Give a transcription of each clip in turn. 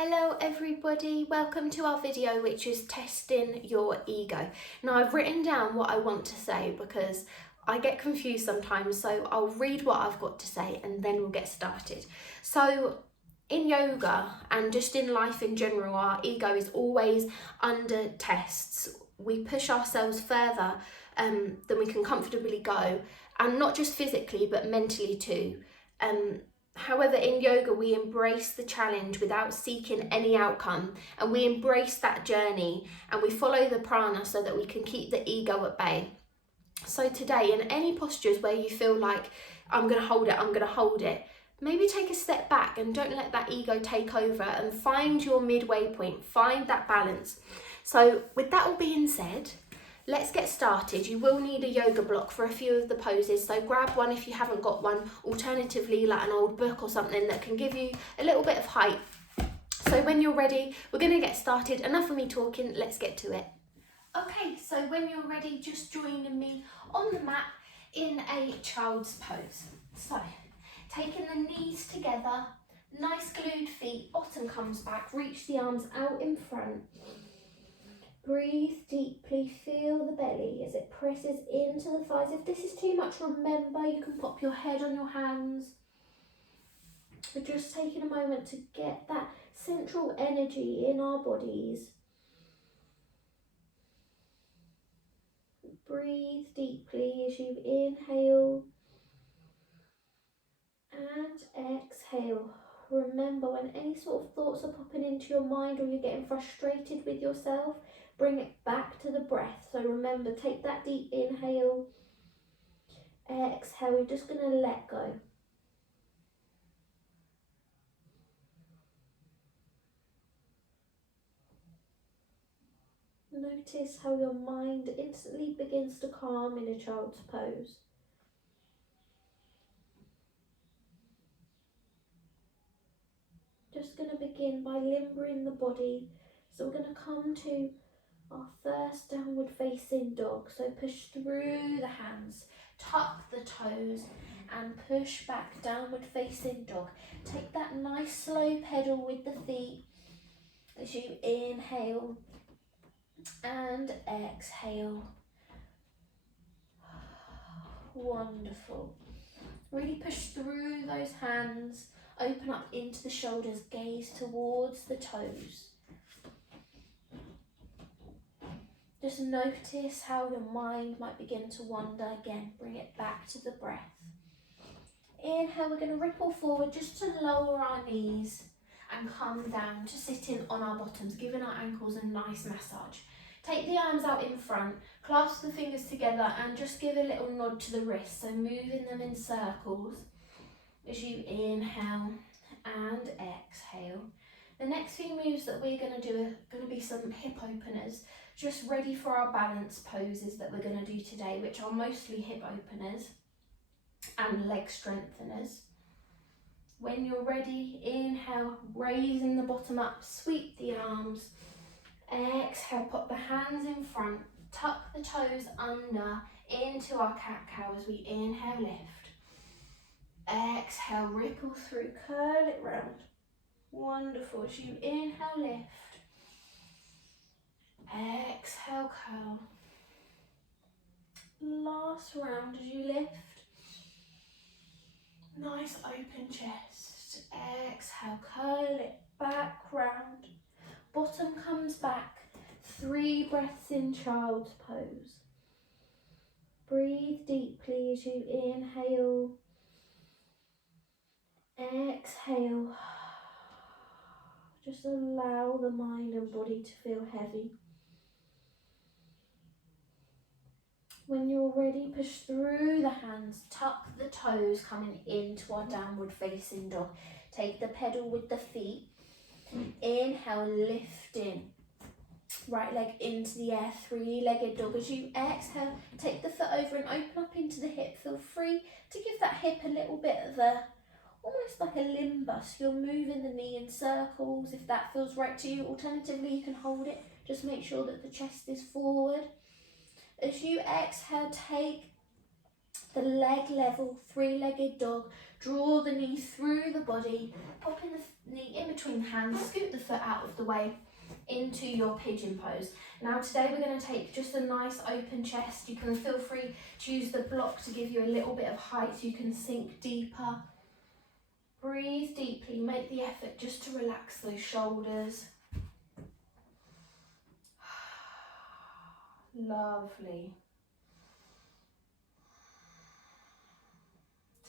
Hello everybody, welcome to our video which is testing your ego. Now I've written down what I want to say because I get confused sometimes, so I'll read what I've got to say and then we'll get started. So in yoga and just in life in general, our ego is always under tests. We push ourselves further than we can comfortably go, and not just physically but mentally too. However, in yoga, we embrace the challenge without seeking any outcome, and we embrace that journey and we follow the prana so that we can keep the ego at bay. So today, in any postures where you feel like, I'm going to hold it, maybe take a step back and don't let that ego take over and find your midway point, find that balance. So with that all being said, let's get started. You will need a yoga block for a few of the poses, so grab one if you haven't got one, alternatively like an old book or something that can give you a little bit of height. So when you're ready, we're going to get started. Enough of me talking, let's get to it. Okay, so when you're ready, just joining me on the mat in a child's pose. So taking the knees together, nice glued feet, bottom comes back, reach the arms out in front. Breathe deeply, feel the belly as it presses into the thighs. If this is too much, remember you can pop your head on your hands. We're just taking a moment to get that central energy in our bodies. Breathe deeply as you inhale and exhale. Remember, when any sort of thoughts are popping into your mind or you're getting frustrated with yourself, bring it back to the breath. So remember, take that deep inhale, exhale, you're just going to let go. Notice how your mind instantly begins to calm in a child's pose. Just going to begin by limbering the body. So we're going to come to our first downward facing dog. So push through the hands, tuck the toes and push back, downward facing dog. Take that nice slow pedal with the feet as you inhale and exhale. Wonderful. Really push through those hands, open up into the shoulders, gaze towards the toes. Just notice how your mind might begin to wander again. Bring it back to the breath. Inhale, we're going to ripple forward just to lower our knees and come down to sitting on our bottoms, giving our ankles a nice massage. Take the arms out in front, clasp the fingers together and just give a little nod to the wrists, so moving them in circles as you inhale and exhale. The next few moves that we're going to do are going to be some hip openers, just ready for our balance poses that we're going to do today, which are mostly hip openers and leg strengtheners. When you're ready, inhale, raising the bottom up, sweep the arms. Exhale, pop the hands in front, tuck the toes under into our cat-cow as we inhale, lift. Exhale, ripple through, curl it round. Wonderful. As you inhale, lift. Exhale, curl. Last round as you lift. Nice open chest. Exhale, curl it back round. Bottom comes back. 3 breaths in child's pose. Breathe deeply as you inhale. Exhale. Just allow the mind and body to feel heavy. When you're ready, push through the hands, tuck the toes coming into our downward facing dog. Take the pedal with the feet. Inhale, lifting. Right leg into the air, 3-legged dog. As you exhale, take the foot over and open up into the hip. Feel free to give that hip a little bit of almost like a limber. So you're moving the knee in circles if that feels right to you. Alternatively, you can hold it. Just make sure that the chest is forward. As you exhale, take the leg level, three-legged dog. Draw the knee through the body, pop in the knee in between the hands, scoot the foot out of the way into your pigeon pose. Now today we're going to take just a nice open chest. You can feel free to use the block to give you a little bit of height so you can sink deeper. Breathe deeply, make the effort just to relax those shoulders. Lovely.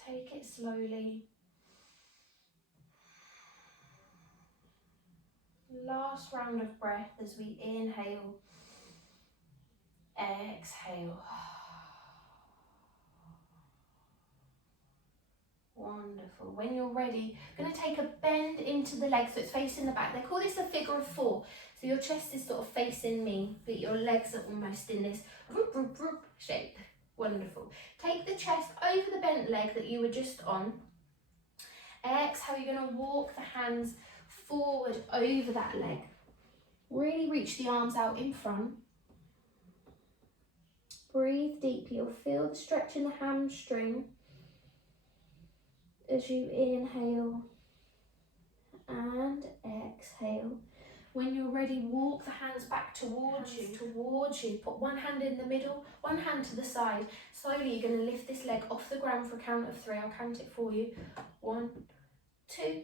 Take it slowly. Last round of breath as we inhale, exhale. Wonderful. When you're ready, I'm going to take a bend into the legs so it's facing the back. They call this a figure of four. So your chest is sort of facing me, but your legs are almost in this shape. Wonderful. Take the chest over the bent leg that you were just on. Exhale, you're going to walk the hands forward over that leg. Really reach the arms out in front. Breathe deeply. You'll feel the stretch in the hamstring as you inhale and exhale. When you're ready, walk the hands back towards you. Put one hand in the middle, one hand to the side. Slowly, you're going to lift this leg off the ground for a count of three. I'll count it for you. 1, 2,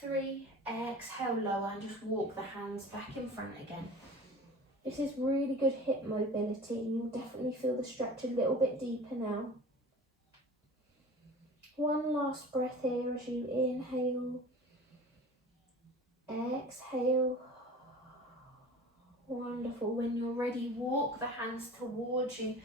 3. Exhale, lower, and just walk the hands back in front again. This is really good hip mobility. You'll definitely feel the stretch a little bit deeper now. One last breath here as you inhale, exhale. Wonderful. When you're ready, walk the hands towards you,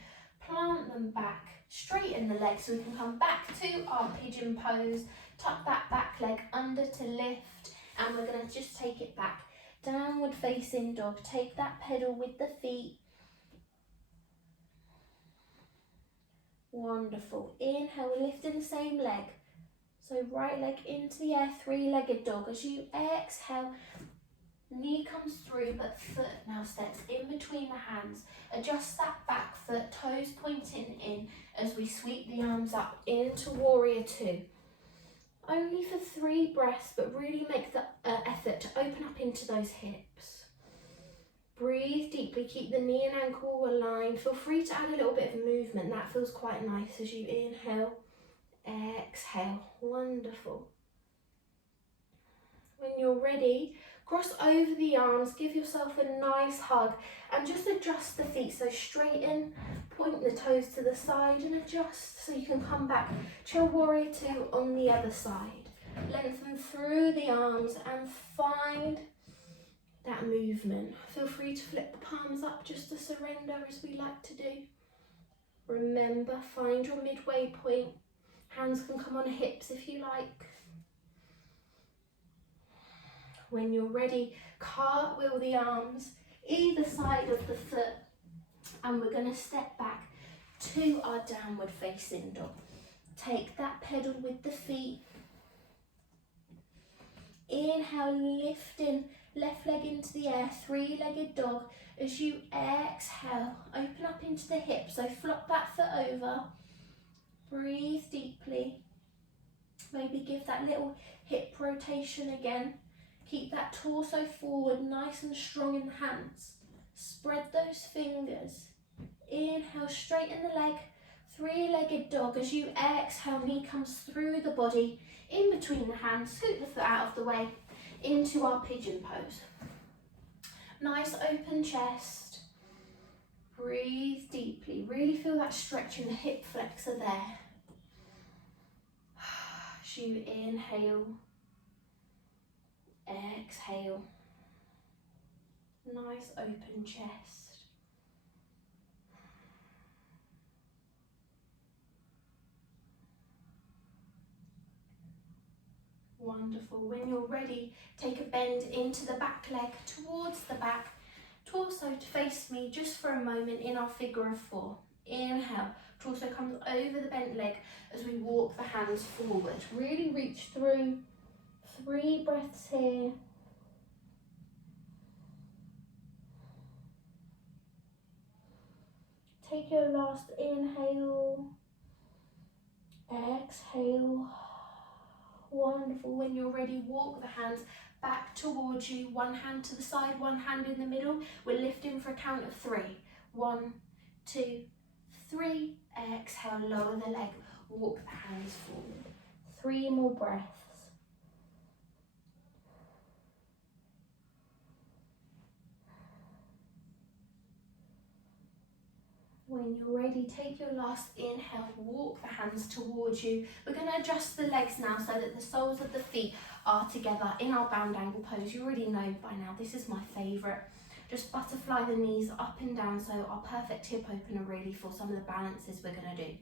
plant them back, straighten the legs so we can come back to our pigeon pose. Tuck that back leg under to lift, and we're going to just take it back. Downward facing dog. Take that pedal with the feet. Wonderful. Inhale, we're lifting the same leg. So right leg into the air, three-legged dog. As you exhale, knee comes through, but foot now steps in between the hands. Adjust that back foot, toes pointing in as we sweep the arms up into warrior two. Only for 3 breaths, but really make the effort to open up into those hips. Breathe deeply, keep the knee and ankle aligned. Feel free to add a little bit of movement. That feels quite nice as you inhale, exhale. Wonderful. When you're ready, cross over the arms, give yourself a nice hug and just adjust the feet. So straighten, point the toes to the side and adjust so you can come back to warrior two on the other side. Lengthen through the arms and find that movement. Feel free to flip the palms up just to surrender as we like to do. Remember, find your midway point. Hands can come on hips if you like. When you're ready, cartwheel the arms either side of the foot, and we're going to step back to our downward facing dog. Take that pedal with the feet. Inhale, lifting left leg into the air, three-legged dog. As you exhale, open up into the hips, so flop that foot over. Breathe deeply. Maybe give that little hip rotation again. Keep that torso forward, nice and strong in the hands. Spread those fingers. Inhale, straighten the leg. Three-legged dog. As you exhale, knee comes through the body, in between the hands. Scoot the foot out of the way into our pigeon pose. Nice open chest. Breathe deeply. Really feel that stretch in the hip flexor there. As you inhale, exhale. Nice open chest. Wonderful. When you're ready, take a bend into the back leg towards the back. Torso to face me just for a moment in our figure of four. Inhale. Torso comes over the bent leg as we walk the hands forward. Really reach through. 3 breaths here. Take your last inhale Exhale. Wonderful. When you're ready, walk the hands back towards you. One hand to the side, one hand in the middle. We're lifting for a count of 3. 1, 2, 3. Exhale, lower the leg. Walk the hands forward. 3 more breaths. When you're ready, take your last inhale, walk the hands towards you. We're going to adjust the legs now so that the soles of the feet are together in our bound angle pose. You already know by now, this is my favourite. Just butterfly the knees up and down so our perfect hip opener really for some of the balances we're going to do.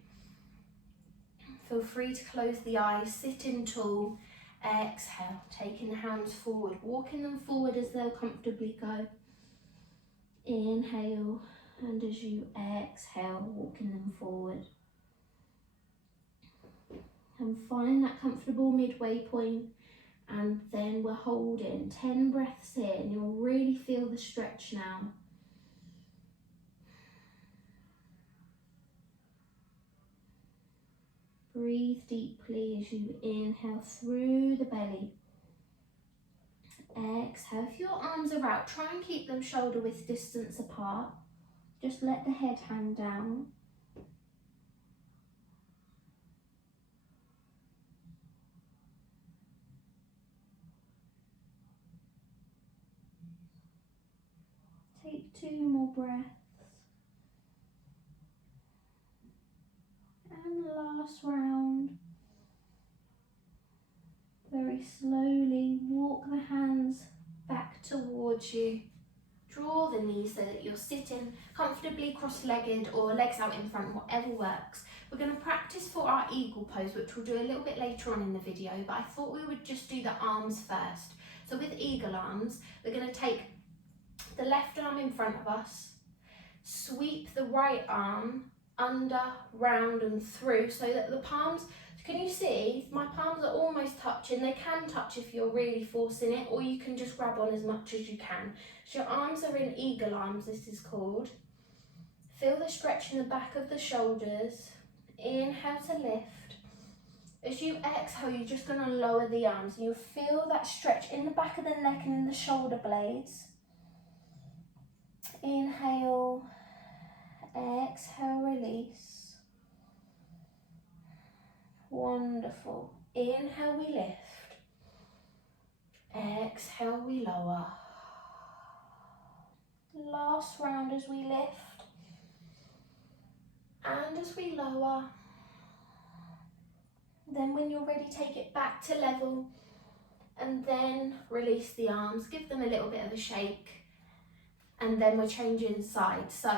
Feel free to close the eyes, sit in tall. Exhale, taking the hands forward, walking them forward as they'll comfortably go. Inhale. And as you exhale, walking them forward. And find that comfortable midway point. And then we're holding 10 breaths here, and you'll really feel the stretch now. Breathe deeply as you inhale through the belly. Exhale. If your arms are out, try and keep them shoulder width distance apart. Just let the head hang down. Take 2 more breaths. And the last round. Very slowly walk the hands back towards you. Draw the knees so that you're sitting comfortably cross-legged or legs out in front, whatever works. We're going to practice for our eagle pose, which we'll do a little bit later on in the video, but I thought we would just do the arms first. So with eagle arms, we're going to take the left arm in front of us, sweep the right arm under, round and through so that the palms, can you see, my palms are almost touching. They can touch if you're really forcing it, or you can just grab on as much as you can. So your arms are in eagle arms, this is called. Feel the stretch in the back of the shoulders. Inhale to lift. As you exhale, you're just going to lower the arms. You'll feel that stretch in the back of the neck and in the shoulder blades. Inhale, exhale, release. Wonderful. Inhale, we lift. Exhale, we lower. Last round as we lift. And as we lower. Then when you're ready, take it back to level. And then release the arms. Give them a little bit of a shake. And then we're changing sides. So,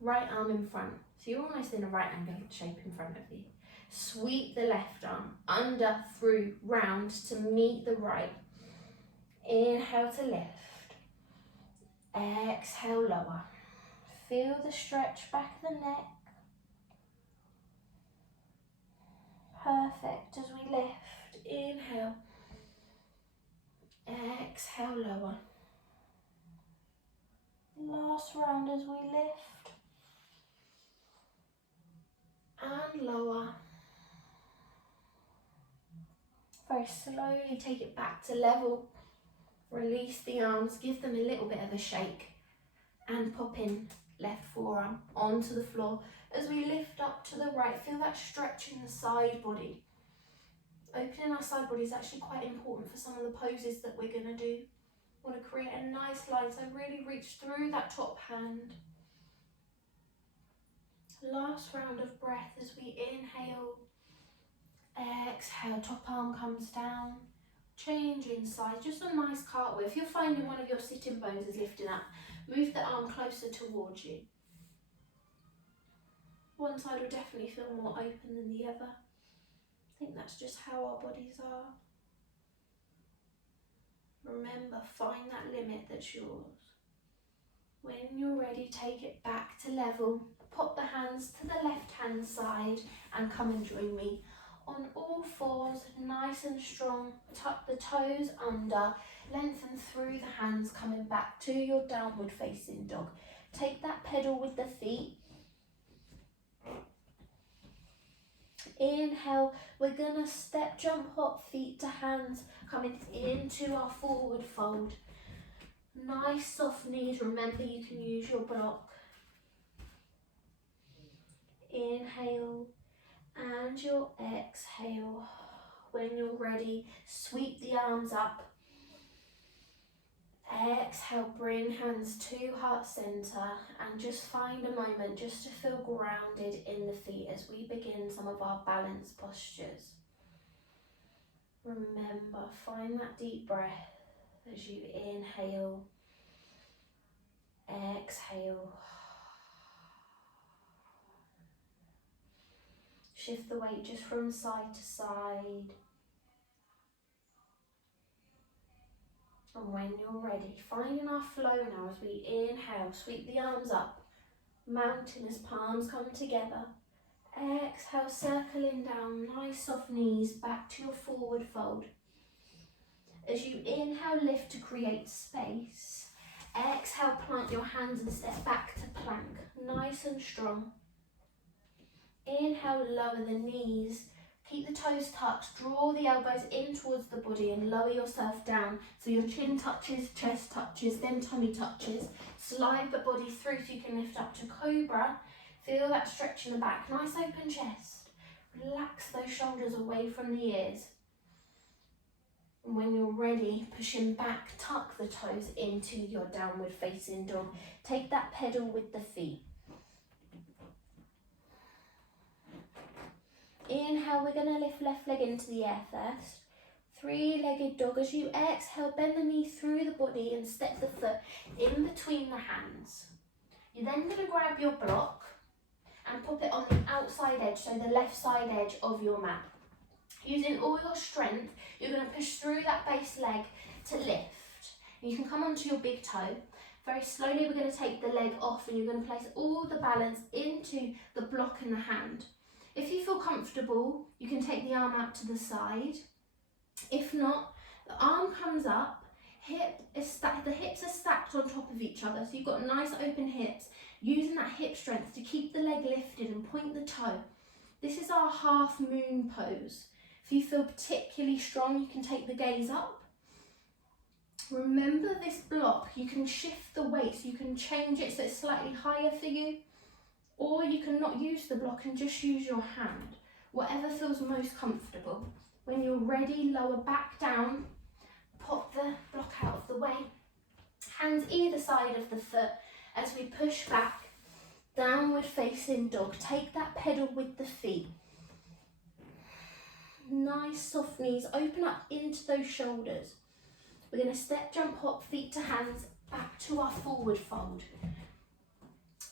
right arm in front. So you're almost in a right angle shape in front of you. Sweep the left arm under, through, round to meet the right. Inhale to lift. Exhale, lower. Feel the stretch back of the neck. Perfect. As we lift, inhale. Exhale, lower. Last round as we lift. And lower. Very slowly take it back to level. Release the arms, give them a little bit of a shake. And pop in left forearm onto the floor. As we lift up to the right, feel that stretch in the side body. Opening our side body is actually quite important for some of the poses that we're going to do. Want to create a nice line, so really reach through that top hand. Last round of breath as we inhale. Exhale, top arm comes down. Change inside, just a nice cartwheel. If you're finding one of your sitting bones is lifting up, move the arm closer towards you. One side will definitely feel more open than the other. I think that's just how our bodies are. Remember, find that limit that's yours. When you're ready, take it back to level. Pop the hands to the left hand side and come and join me. On all fours, nice and strong, tuck the toes under, lengthen through the hands, coming back to your downward facing dog. Take that pedal with the feet. Inhale, we're gonna step, jump, hop, feet to hands, coming into our forward fold. Nice soft knees, remember you can use your block. Inhale and your exhale. When you're ready, sweep the arms up. Exhale, bring hands to heart center and just find a moment just to feel grounded in the feet as we begin some of our balance postures. Remember, find that deep breath as you inhale, exhale. Shift the weight just from side to side. And when you're ready, finding our flow now as we inhale, sweep the arms up, mountain as palms come together. Exhale, circling down, nice soft knees, back to your forward fold. As you inhale, lift to create space. Exhale, plant your hands and step back to plank, nice and strong. Inhale, lower the knees. Keep the toes tucked, draw the elbows in towards the body and lower yourself down so your chin touches, chest touches, then tummy touches. Slide the body through so you can lift up to cobra. Feel that stretch in the back, nice open chest. Relax those shoulders away from the ears. And when you're ready, pushing back, tuck the toes into your downward facing dog. Take that pedal with the feet. Inhale, we're going to lift left leg into the air first. Three-legged dog. As you exhale, bend the knee through the body and step the foot in between the hands. You're then going to grab your block and pop it on the outside edge, so the left side edge of your mat. Using all your strength, you're going to push through that base leg to lift. You can come onto your big toe. Very slowly, we're going to take the leg off and you're going to place all the balance into the block in the hand. If you feel comfortable, you can take the arm out to the side. If not, the arm comes up, the hips are stacked on top of each other, so you've got nice open hips, using that hip strength to keep the leg lifted and point the toe. This is our half moon pose. If you feel particularly strong, you can take the gaze up. Remember this block, you can shift the weight, so you can change it so it's slightly higher for you. Or you can not use the block and just use your hand, whatever feels most comfortable. When you're ready, lower back down, pop the block out of the way. Hands either side of the foot as we push back, downward facing dog. Take that pedal with the feet. Nice soft knees, open up into those shoulders. We're going to step, jump, hop, feet to hands, back to our forward fold.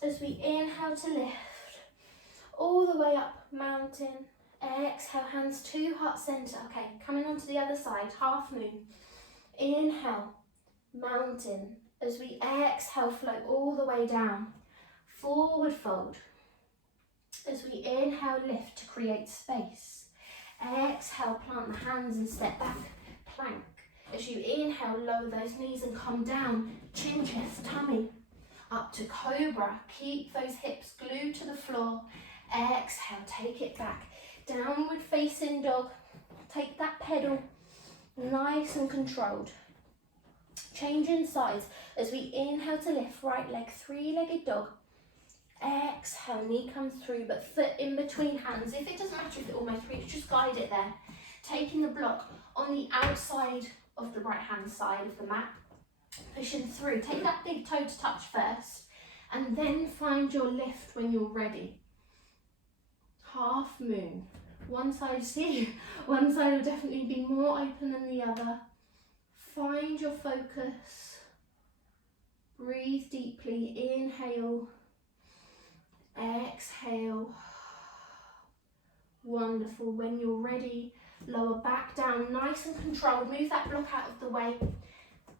As we inhale to lift, all the way up, mountain. Exhale, hands to heart center. Okay, coming onto the other side, half moon. Inhale, mountain. As we exhale, float all the way down. Forward fold. As we inhale, lift to create space. Exhale, plant the hands and step back, plank. As you inhale, lower those knees and come down, chin, chest, tummy. Up to cobra, keep those hips glued to the floor. Exhale, take it back. Downward facing dog, take that pedal, nice and controlled. Changing sides as we inhale to lift, right leg, three-legged dog. Exhale, knee comes through, but foot in between hands. If it doesn't matter if it almost reaches, just guide it there. Taking the block on the outside of the right-hand side of the mat. Pushing through, take that big toe to touch first and then find your lift when you're ready. Half moon. One side will definitely be more open than the other. Find your focus. Breathe deeply, inhale, exhale. Wonderful. When you're ready, lower back down, nice and controlled. Move that block out of the way.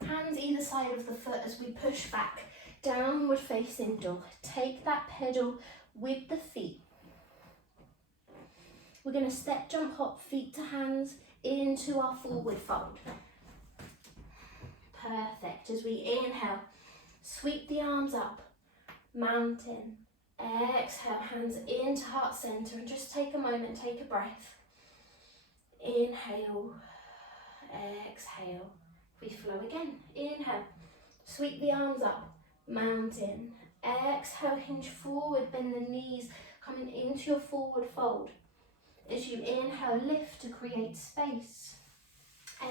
Hands either side of the foot as we push back, downward facing dog. Take that pedal with the feet. We're going to step, jump, hop, feet to hands into our forward fold. Perfect. As we inhale, sweep the arms up, mountain. Exhale, hands into heart center, and just take a moment, take a breath. Inhale, exhale. We flow again. Inhale, sweep the arms up, mountain. Exhale, hinge forward, bend the knees, coming into your forward fold. As you inhale, lift to create space.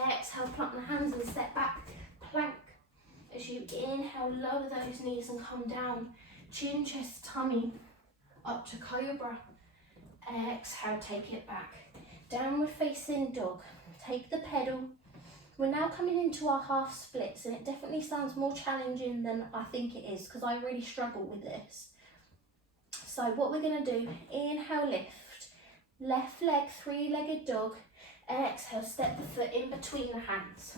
Exhale, plant the hands and step back, plank. As you inhale, lower those knees and come down. Chin, chest, tummy, up to cobra. Exhale, take it back. Downward facing dog. Take the pedal. We're now coming into our half splits, and it definitely sounds more challenging than I think it is because I really struggle with this. So what we're going to do, inhale, lift. Left leg, three-legged dog. Exhale, step the foot in between the hands.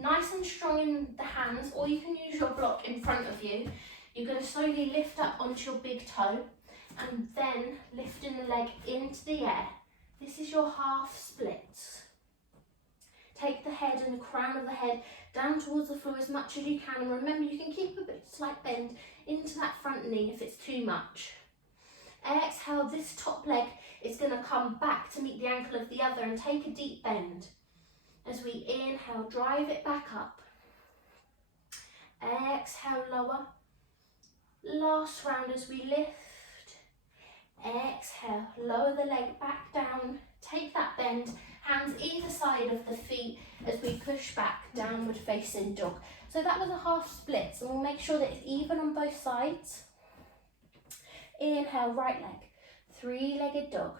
Nice and strong in the hands, or you can use your block in front of you. You're going to slowly lift up onto your big toe and then lifting the leg into the air. This is your half splits. Take the head and the crown of the head down towards the floor as much as you can, and remember you can keep a bit slight bend into that front knee if it's too much. Exhale, this top leg is going to come back to meet the ankle of the other and take a deep bend. As we inhale, drive it back up. Exhale, lower. Last round as we lift. Exhale, lower the leg back down. Take that bend, hands either side of the feet as we push back, downward facing dog. So that was a half split, so we'll make sure that it's even on both sides. Inhale, right leg, three-legged dog.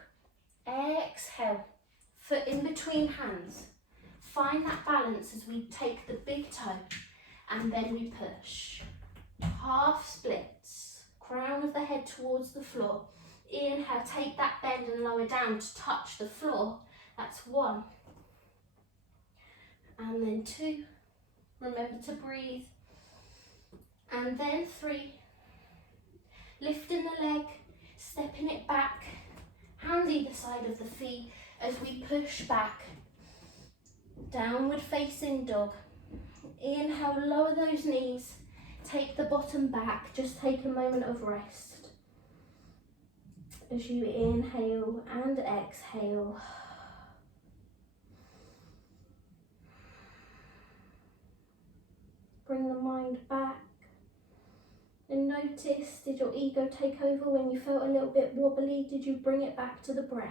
Exhale, foot in between hands. Find that balance as we take the big toe and then we push. Half splits, crown of the head towards the floor. Inhale, take that bend and lower down to touch the floor. That's one. And then two. Remember to breathe. And then three. Lifting the leg, stepping it back, hands either side of the feet as we push back. Downward facing dog. Inhale, lower those knees. Take the bottom back, just take a moment of rest. As you inhale and exhale. Bring the mind back. And notice, did your ego take over when you felt a little bit wobbly? Did you bring it back to the breath?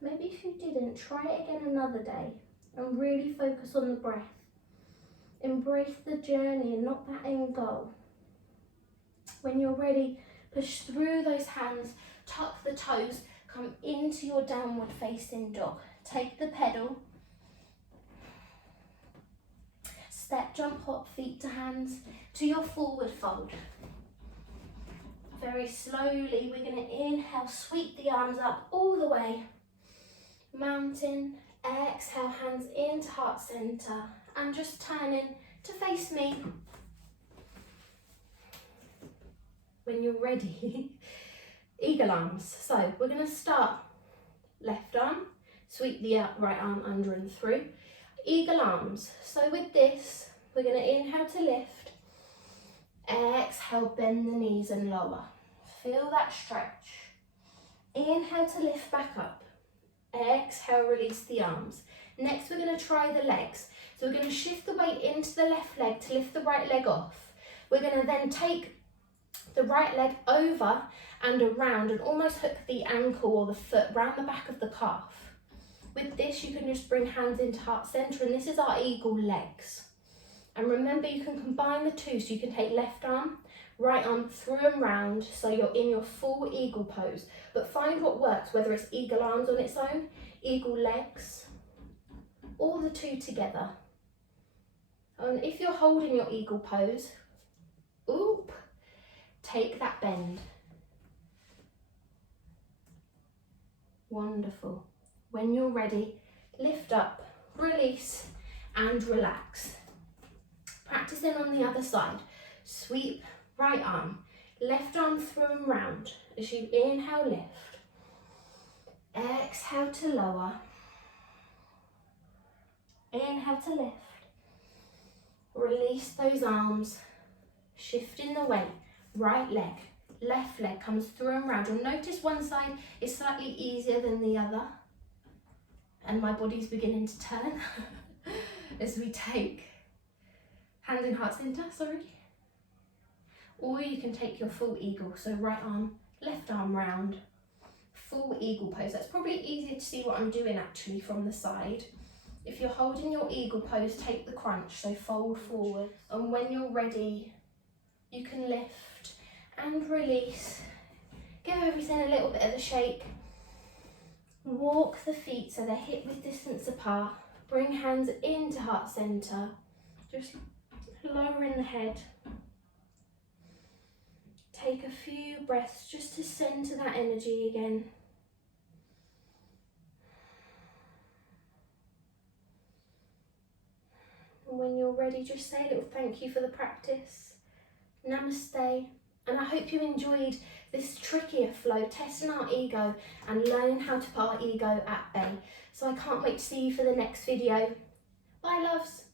Maybe if you didn't, try it again another day and really focus on the breath. Embrace the journey and not that end goal. When you're ready, push through those hands, tuck the toes, come into your downward facing dog. Take the pedal. Step, jump, hop, feet to hands to your forward fold. Very slowly, we're going to inhale, sweep the arms up all the way. Mountain, exhale, hands into heart center and just turning to face me. When you're ready, eagle arms. So we're going to start left arm, sweep the right arm under and through. Eagle arms. So with this, we're going to inhale to lift. Exhale, bend the knees and lower. Feel that stretch. Inhale to lift back up. Exhale, release the arms. Next, we're going to try the legs. So we're going to shift the weight into the left leg to lift the right leg off. We're going to then take the right leg over and around and almost hook the ankle or the foot round the back of the calf. With this, you can just bring hands into heart center, and this is our eagle legs. And remember, you can combine the two, so you can take left arm, right arm through and round, so you're in your full eagle pose. But find what works, whether it's eagle arms on its own, eagle legs, or the two together. And if you're holding your eagle pose, oop, take that bend. Wonderful. When you're ready, lift up, release, and relax. Practicing on the other side. Sweep, right arm, left arm through and round. As you inhale, lift. Exhale to lower. Inhale to lift. Release those arms, shifting the weight right leg, left leg comes through and round. You'll notice one side is slightly easier than the other, and my body's beginning to turn as we take hand in heart center, or you can take your full eagle, so right arm, left arm round, full eagle pose. That's probably easier to see what I'm doing actually from the side. If you're holding your eagle pose, take the crunch, so fold forward, and when you're ready, you can lift and release. Give everything a little bit of a shake. Walk the feet so they're hip width distance apart. Bring hands into heart center, just lowering the head. Take a few breaths just to center that energy again. And when you're ready, just say a little thank you for the practice. Namaste. And I hope you enjoyed this trickier flow, testing our ego and learning how to put our ego at bay. So I can't wait to see you for the next video. Bye, loves.